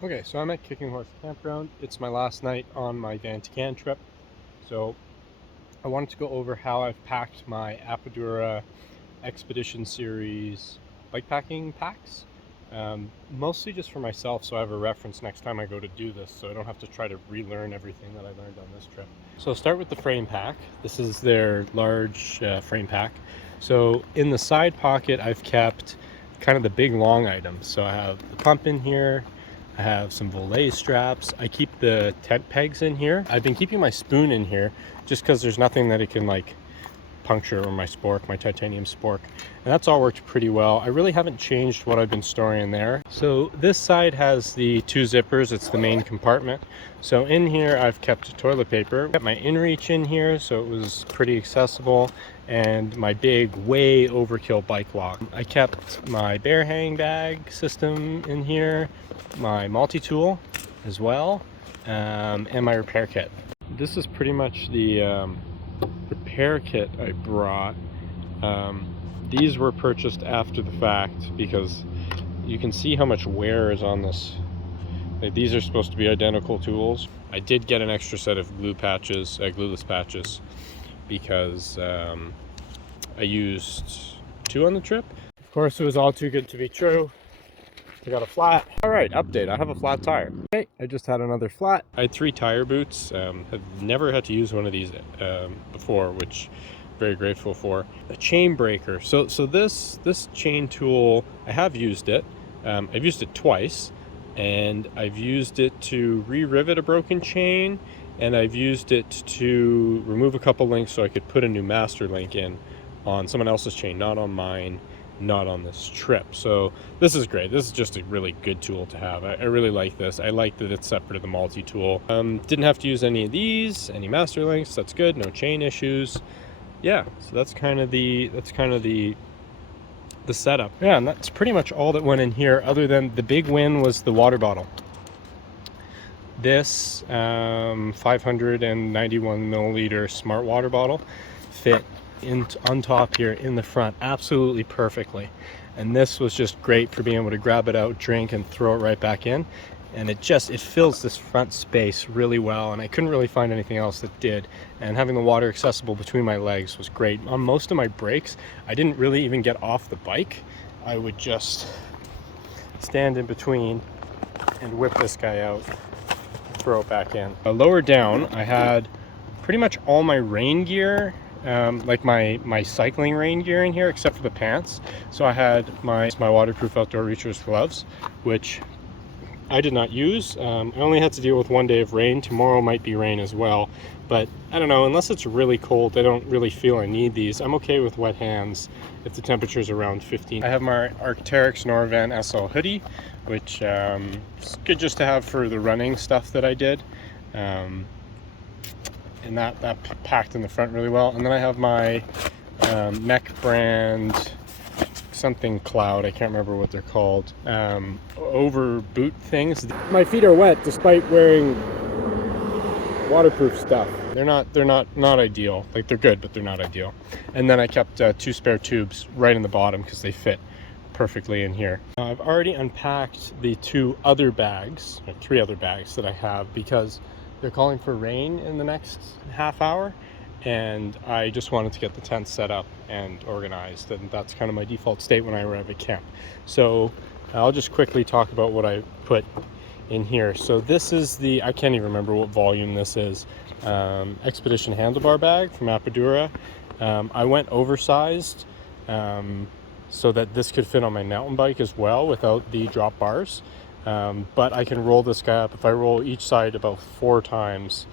Okay, so I'm at Kicking Horse Campground. It's my last night on my Van to Can trip. So I wanted to go over how I've packed my Apidura Expedition series bikepacking packs. Mostly just for myself, so I have a reference next time I go to do this, so I don't have to try to relearn everything that I learned on this trip. So I'll start with the frame pack. This is their large frame pack. So in the side pocket, I've kept kind of the big long items. So I have the pump in here. I have some volet straps. I keep the tent pegs in here. I've been keeping my spoon in here just because there's nothing that it can like puncture, or my spork, my titanium spork, and that's all worked pretty well. I really haven't changed what I've been storing in there. So this side has the two zippers. It's the main compartment. So in here I've kept toilet paper. Got my inReach in here, so it was pretty accessible, and my big way overkill bike lock. I kept my bear hang bag system in here, my multi-tool as well, and my repair kit. This is pretty much the repair kit I brought. These were purchased after the fact because you can see how much wear is on this. Like, these are supposed to be identical tools. I did get an extra set of glue patches, glueless patches, because I used 2 on the trip. Of course, it was all too good to be true. I got a flat. All right, update. I have a flat tire. Okay, I just had another flat. I had 3 tire boots. Have never had to use one of these before, which I'm very grateful for. A chain breaker. So this chain tool, I have used it. I've used it twice, and I've used it to re-rivet a broken chain, and I've used it to remove a couple links so I could put a new master link in on someone else's chain, not on mine, not on this trip. So this is great. This is just a really good tool to have. I really like this. I like that it's separate to the multi-tool. Didn't have to use any of these, any master links. That's good. No chain issues. Yeah, so that's kind of the setup. Yeah, and that's pretty much all that went in here, other than the big win was the water bottle. This 591 milliliter smart water bottle fit on top here in the front absolutely perfectly, and this was just great for being able to grab it out, drink, and throw it right back in, and it fills this front space really well, and I couldn't really find anything else that did. And having the water accessible between my legs was great. On most of my breaks, I didn't really even get off the bike. I would just stand in between and whip this guy out, throw it back in. Lower down, I had pretty much all my rain gear, like my cycling rain gear in here, except for the pants. So I had my waterproof outdoor reachers gloves, which I did not use. I only had to deal with 1 day of rain. Tomorrow might be rain as well, but I don't know, unless it's really cold, I don't really feel I need these. I'm okay with wet hands if the temperature is around 15. I have my Arc'teryx Norvan SL hoodie, which is good just to have for the running stuff that I did. And that packed in the front really well. And then I have my Mech brand something cloud, I can't remember what they're called, over boot things. My feet are wet despite wearing waterproof stuff. They're not ideal. Like, they're good, but they're not ideal. And then I kept 2 spare tubes right in the bottom because they fit perfectly in here. Now, I've already unpacked the 2 other bags, or 3 other bags that I have, because they're calling for rain in the next half hour, and I just wanted to get the tent set up and organized, and that's kind of my default state when I arrive at camp. So I'll just quickly talk about what I put in here. So this is the, I can't even remember what volume this is, Expedition handlebar bag from Apidura. I went oversized so that this could fit on my mountain bike as well without the drop bars. But I can roll this guy up. If I roll each side about 4 times,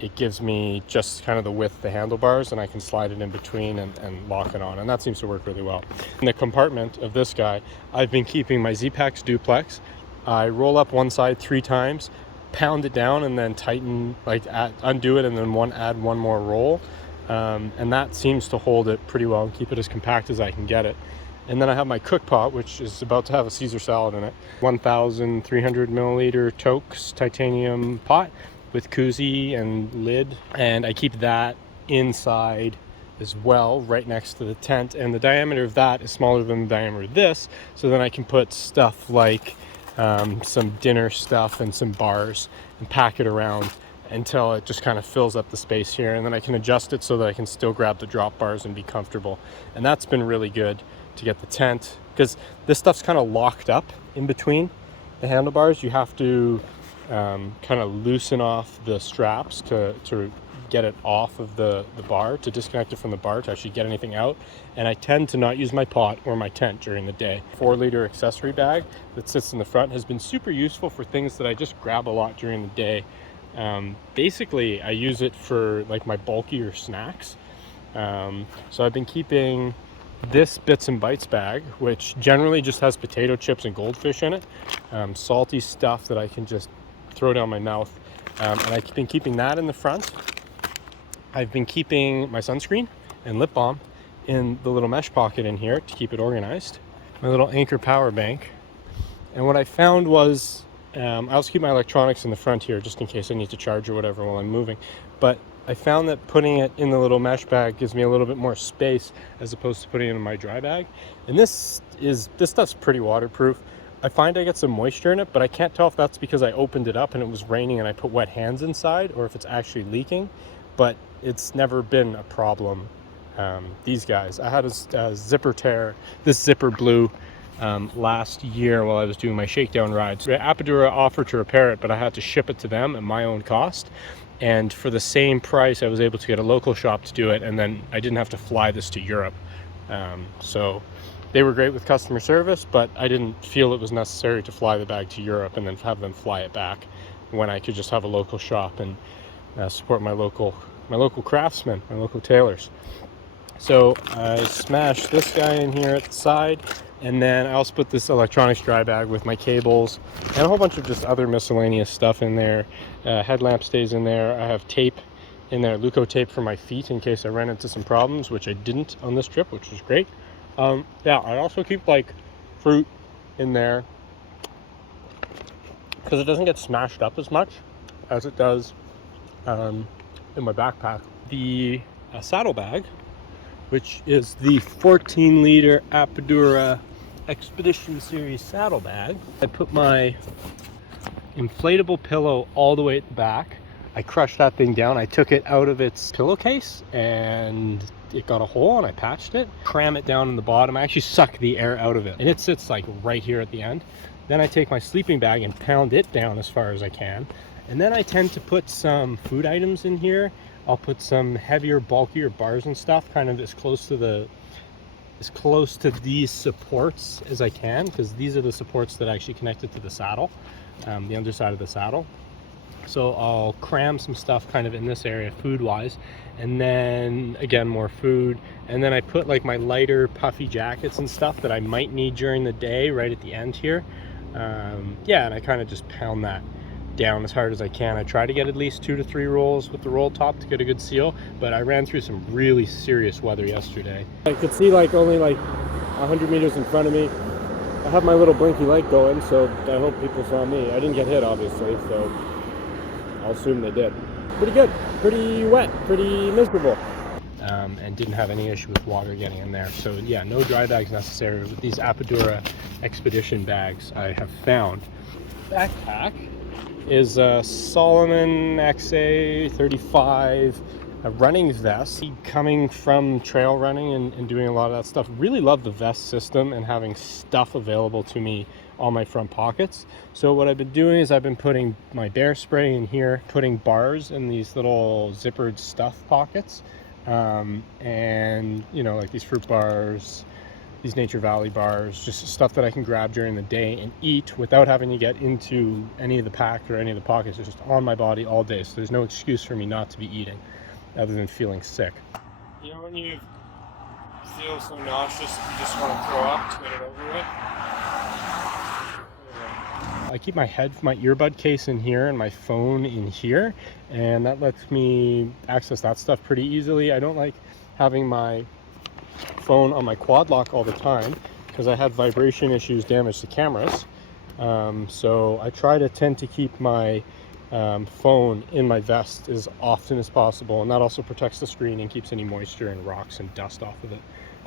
it gives me just kind of the width of the handlebars, and I can slide it in between and lock it on, and that seems to work really well. In the compartment of this guy, I've been keeping my Z-Packs duplex. I roll up one side 3 times, pound it down, and then tighten, like undo it, and then add one more roll, and that seems to hold it pretty well and keep it as compact as I can get it. And then I have my cook pot, which is about to have a Caesar salad in it. 1,300 milliliter Tokes titanium pot with koozie and lid, and I keep that inside as well, right next to the tent, and the diameter of that is smaller than the diameter of this, so then I can put stuff like some dinner stuff and some bars and pack it around until it just kind of fills up the space here, and then I can adjust it so that I can still grab the drop bars and be comfortable. And that's been really good to get the tent, because this stuff's kind of locked up in between the handlebars. You have to kind of loosen off the straps to get it off of the bar, to disconnect it from the bar to actually get anything out. And I tend to not use my pot or my tent during the day. 4-liter accessory bag that sits in the front has been super useful for things that I just grab a lot during the day. Basically I use it for like my bulkier snacks. So I've been keeping this Bits and Bites bag, which generally just has potato chips and goldfish in it, salty stuff that I can just throw down my mouth, and I've been keeping that in the front. I've been keeping my sunscreen and lip balm in the little mesh pocket in here to keep it organized, my little Anchor power bank. And what I found was, I also keep my electronics in the front here just in case I need to charge or whatever while I'm moving, but I found that putting it in the little mesh bag gives me a little bit more space as opposed to putting it in my dry bag. And this stuff's pretty waterproof. I find I get some moisture in it, but I can't tell if that's because I opened it up and it was raining and I put wet hands inside, or if it's actually leaking, but it's never been a problem. These guys, I had a zipper tear. This zipper blew last year while I was doing my shakedown rides. Apidura offered to repair it, but I had to ship it to them at my own cost. And for the same price, I was able to get a local shop to do it, and then I didn't have to fly this to Europe. So they were great with customer service, but I didn't feel it was necessary to fly the bag to Europe and then have them fly it back, when I could just have a local shop and support my local craftsmen, my local tailors. So I smashed this guy in here at the side, and then I also put this electronics dry bag with my cables and a whole bunch of just other miscellaneous stuff in there. Headlamp stays in there. I have tape in there, Luco tape for my feet in case I ran into some problems, which I didn't on this trip, which was great. Yeah, I also keep like fruit in there because it doesn't get smashed up as much as it does in my backpack. The saddle bag, which is the 14-liter Apidura Expedition series saddlebag. I put my inflatable pillow all the way at the back. I crushed that thing down. I took it out of its pillowcase and it got a hole, and I patched it. Cram it down in the bottom. I actually suck the air out of it, and it sits like right here at the end. Then I take my sleeping bag and pound it down as far as I can. And then I tend to put some food items in here. I'll put some heavier, bulkier bars and stuff kind of as close to these supports as I can, because these are the supports that actually connected to the saddle, the underside of the saddle. So I'll cram some stuff kind of in this area food wise, and then again more food, and then I put like my lighter puffy jackets and stuff that I might need during the day right at the end here. Yeah, and I kind of just pound that down as hard as I can. I try to get at least 2 to 3 rolls with the roll top to get a good seal, but I ran through some really serious weather yesterday. I could see like only like 100 meters in front of me. I have my little blinky light going, so I hope people saw me. I didn't get hit obviously, so I'll assume they did. Pretty good, pretty wet, pretty miserable, and didn't have any issue with water getting in there. So yeah, no dry bags necessary with these Apidura Expedition bags I have found. Backpack is a Salomon XA 35 a running vest. Coming from trail running and doing a lot of that stuff, really love the vest system and having stuff available to me on my front pockets. So what I've been doing is I've been putting my bear spray in here, putting bars in these little zippered stuff pockets, and you know, like these fruit bars, these Nature Valley bars, just stuff that I can grab during the day and eat without having to get into any of the pack or any of the pockets. It's just on my body all day, so there's no excuse for me not to be eating other than feeling sick. You know when you feel so nauseous you just want to throw up to get it over with? I keep my earbud case in here and my phone in here, and that lets me access that stuff pretty easily. I don't like having my phone on my quad lock all the time because I had vibration issues damage the cameras. So I try to tend to keep my phone in my vest as often as possible, and that also protects the screen and keeps any moisture and rocks and dust off of it.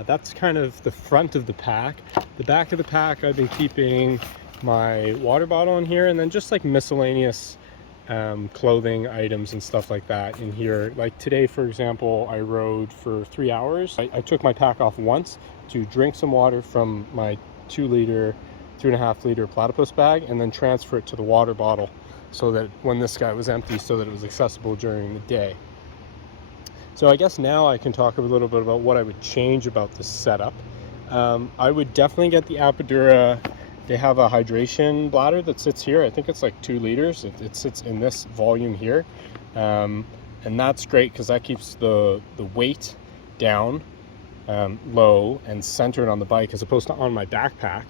That's kind of the front of the pack. The back of the pack, I've been keeping my water bottle in here, and then just like miscellaneous clothing items and stuff like that in here. Like today, for example, I rode for 3 hours. I took my pack off once to drink some water from my 2.5 liter platypus bag, and then transfer it to the water bottle so that when this guy was empty, so that it was accessible during the day. So I guess now I can talk a little bit about what I would change about this setup. I would definitely get the Apidura. They have a hydration bladder that sits here. I think it's like 2 liters. It sits in this volume here. And that's great because that keeps the weight down low and centered on the bike as opposed to on my backpack.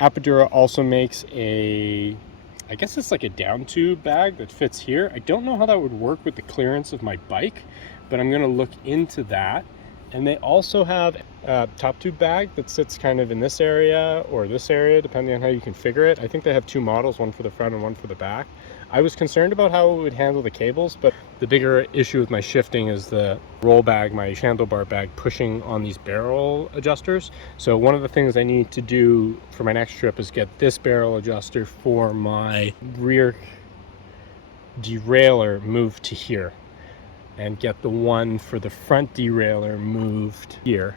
Apidura also makes I guess it's like a down tube bag that fits here. I don't know how that would work with the clearance of my bike, but I'm gonna look into that. And they also have a top tube bag that sits kind of in this area or this area, depending on how you configure it. I think they have 2 models, one for the front and one for the back. I was concerned about how it would handle the cables, but the bigger issue with my shifting is the roll bag, my handlebar bag, pushing on these barrel adjusters. So one of the things I need to do for my next trip is get this barrel adjuster for my rear derailleur moved to here, and get the one for the front derailleur moved here.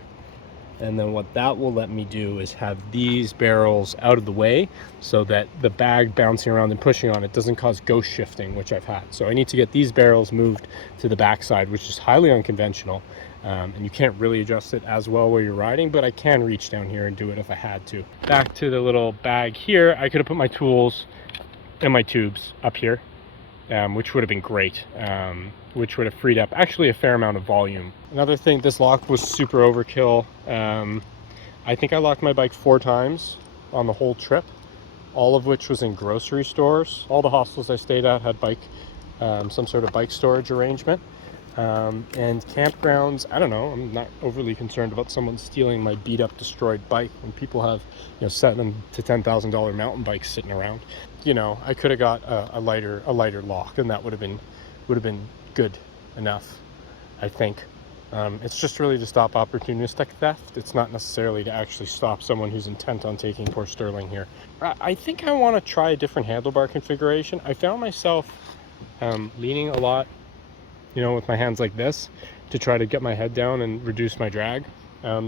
And then what that will let me do is have these barrels out of the way so that the bag bouncing around and pushing on it doesn't cause ghost shifting, which I've had. So I need to get these barrels moved to the backside, which is highly unconventional. And you can't really adjust it as well where you're riding, but I can reach down here and do it if I had to. Back to the little bag here, I could have put my tools and my tubes up here, which would have been great. Which would have freed up actually a fair amount of volume. Another thing, this lock was super overkill. I think I locked my bike 4 times on the whole trip, all of which was in grocery stores. All the hostels I stayed at had some sort of bike storage arrangement. And campgrounds, I don't know, I'm not overly concerned about someone stealing my beat up, destroyed bike when people have, $7,000 to $10,000 mountain bikes sitting around. I could have got a lighter lock, and that would have been good enough, I think. It's just really to stop opportunistic theft. It's not necessarily to actually stop someone who's intent on taking poor Sterling here. I think I want to try a different handlebar configuration. I found myself leaning a lot, with my hands like this to try to get my head down and reduce my drag.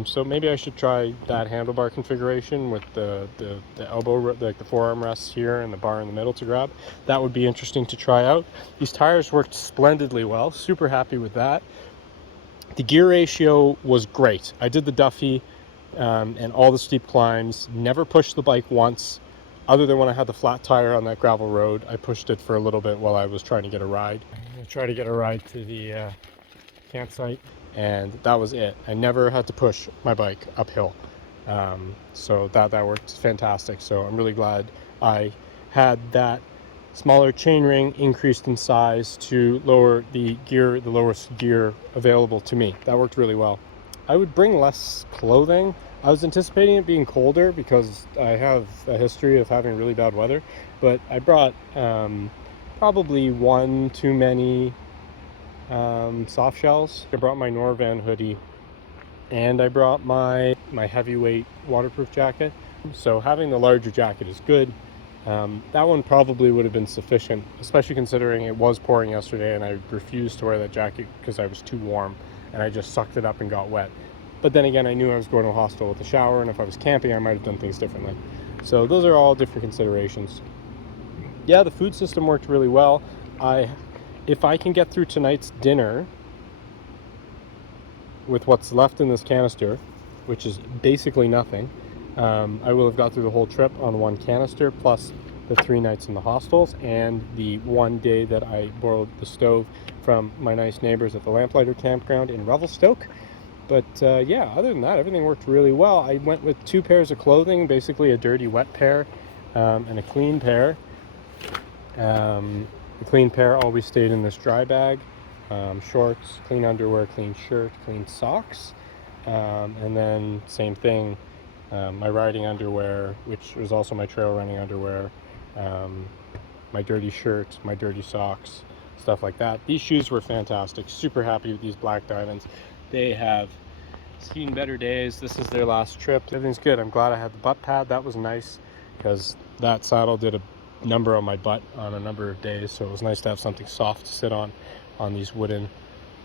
So maybe I should try that handlebar configuration with the elbow, like the forearm rests here and the bar in the middle to grab. That would be interesting to try out. These tires worked splendidly well. Super happy with that. The gear ratio was great. I did the Duffy and all the steep climbs. Never pushed the bike once, other than when I had the flat tire on that gravel road. I pushed it for a little bit while I was trying to get a ride. I tried to get a ride to the campsite, and that was it. I never had to push my bike uphill. So that worked fantastic. So I'm really glad I had that smaller chainring increased in size to lower the lowest gear available to me. That worked really well. I would bring less clothing. I was anticipating it being colder because I have a history of having really bad weather, but I brought probably one too many soft shells. I brought my Norvan hoodie, and I brought my heavyweight waterproof jacket. So having the larger jacket is good. That one probably would have been sufficient, especially considering it was pouring yesterday and I refused to wear that jacket because I was too warm, and I just sucked it up and got wet. But then again, I knew I was going to a hostel with a shower, and if I was camping, I might have done things differently. So those are all different considerations. Yeah, the food system worked really well. If I can get through tonight's dinner with what's left in this canister, which is basically nothing, I will have got through the whole trip on one canister, plus the 3 nights in the hostels and the 1 day that I borrowed the stove from my nice neighbors at the Lamplighter campground in Revelstoke. But yeah, other than that, everything worked really well. I went with 2 pairs of clothing, basically a dirty wet pair and a clean pair. The clean pair always stayed in this dry bag. Shorts, clean underwear, clean shirt, clean socks, and then same thing, my riding underwear, which was also my trail running underwear, my dirty shirts, my dirty socks, stuff like that. These shoes were fantastic. Super happy with these Black Diamonds. They have seen better days. This is their last trip. Everything's good. I'm glad I had the butt pad. That was nice because that saddle did a number on my butt on a number of days, so it was nice to have something soft to sit on these wooden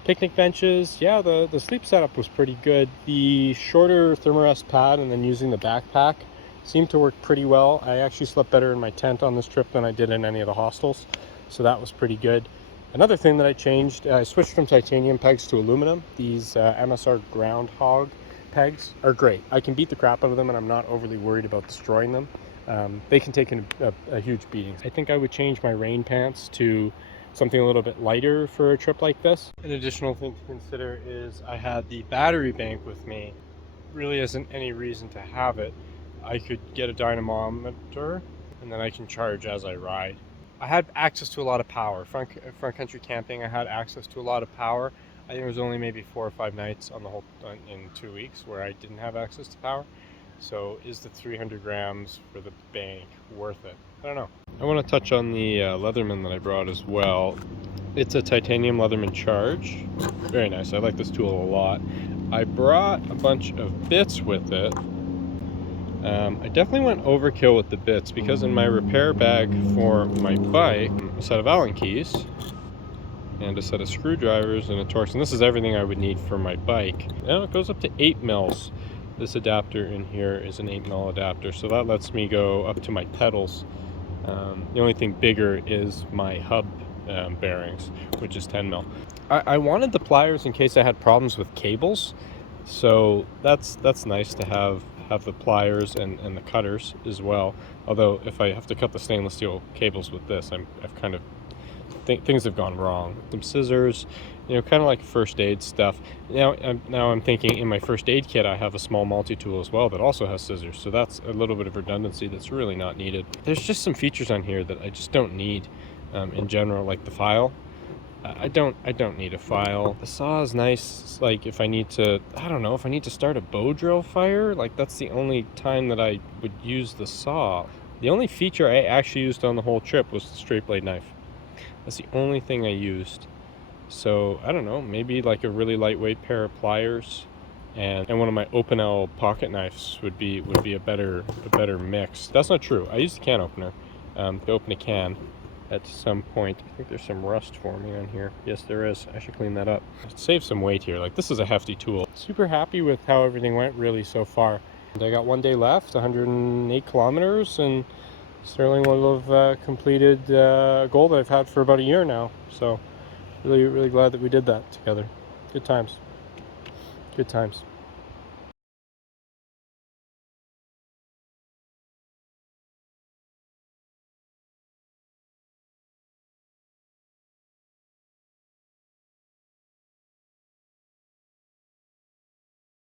picnic benches. Yeah, the sleep setup was pretty good. The shorter Thermarest pad and then using the backpack seemed to work pretty well. I actually slept better in my tent on this trip than I did in any of the hostels, so that was pretty good. Another thing that I changed, I switched from titanium pegs to aluminum. These MSR Groundhog pegs are great. I can beat the crap out of them and I'm not overly worried about destroying them. They can take a huge beating. I think I would change my rain pants to something a little bit lighter for a trip like this. An additional thing to consider is I had the battery bank with me. Really isn't any reason to have it. I could get a dynamometer and then I can charge as I ride. I had access to a lot of power. Front country camping, I had access to a lot of power. I think it was only maybe 4 or 5 nights on the whole in 2 weeks where I didn't have access to power. So is the 300 grams for the bank worth it? I don't know. I want to touch on the Leatherman that I brought as well. It's a titanium Leatherman Charge. Very nice. I like this tool a lot. I brought a bunch of bits with it. I definitely went overkill with the bits because in my repair bag for my bike, a set of Allen keys and a set of screwdrivers and a Torx, and this is everything I would need for my bike. Now it goes up to 8 mils. This adapter in here is an 8 mil adapter, so that lets me go up to my pedals. The only thing bigger is my hub bearings, which is 10 mil. I wanted the pliers in case I had problems with cables, so that's nice to have the pliers and the cutters as well. Although if I have to cut the stainless steel cables with this, I've kind of things have gone wrong. Some scissors, you know, kind of like first aid stuff. Now I'm thinking in my first aid kit I have a small multi-tool as well that also has scissors, so that's a little bit of redundancy that's really not needed. There's just some features on here that I just don't need in general, like the file. I don't need a file. The saw is nice, like if I need to, I don't know, if I need to start a bow drill fire, like that's the only time that I would use the saw. The only feature I actually used on the whole trip was the straight blade knife. That's the only thing I used. So I don't know, maybe like a really lightweight pair of pliers and one of my open L pocket knives would be a better mix. That's not true. I used a can opener to open a can at some point. I think there's some rust forming on here. Yes, there is. I should clean that up. Save some weight here. Like, this is a hefty tool. Super happy with how everything went really so far. And I got 1 day left, 108 kilometers, and Sterling will have completed a goal that I've had for about a year now. So really glad that we did that together. Good times. Good times.